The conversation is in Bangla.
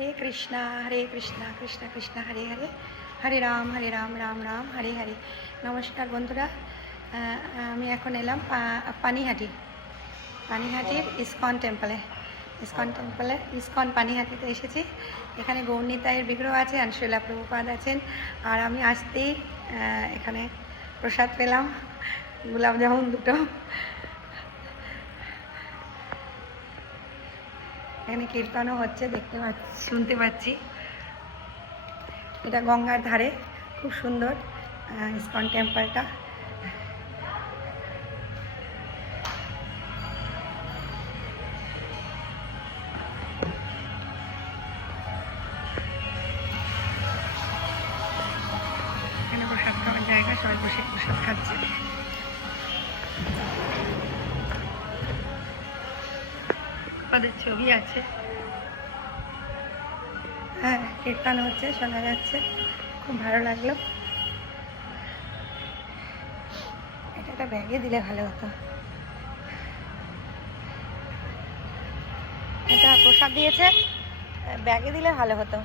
হরে কৃষ্ণা কৃষ্ণ কৃষ্ণ হরে হরে হরে রাম রাম রাম হরে হরে। নমস্কার বন্ধুরা, আমি এখন এলাম পানিহাটির ইসকন টেম্পলে। ইসকন পানিহাটিতে এসেছি। এখানে গৌরনিতাইয়ের বিগ্রহ আছে, আর শ্রীলা প্রভুপাদ আছেন। আর আমি আসতেই এখানে প্রসাদ পেলাম, গোলাপ জামুন দুটো। এখানে কীর্তনও হচ্ছে, শুনতে পাচ্ছি। এটা গঙ্গার ধারে, খুব সুন্দর ইসকন টেম্পলটা। এখানে প্রসাদ খাওয়ার জায়গা, সবাই বসে প্রসাদ খাচ্ছে। তাদের ছবি আছে, হ্যাঁ, কীর্তন হচ্ছে, শোনা যাচ্ছে, খুব ভালো লাগলো। এটা একটা ব্যাগে দিলে ভালো হতো। এটা প্রসাদ দিয়েছে, ব্যাগে দিলে ভালো হতো।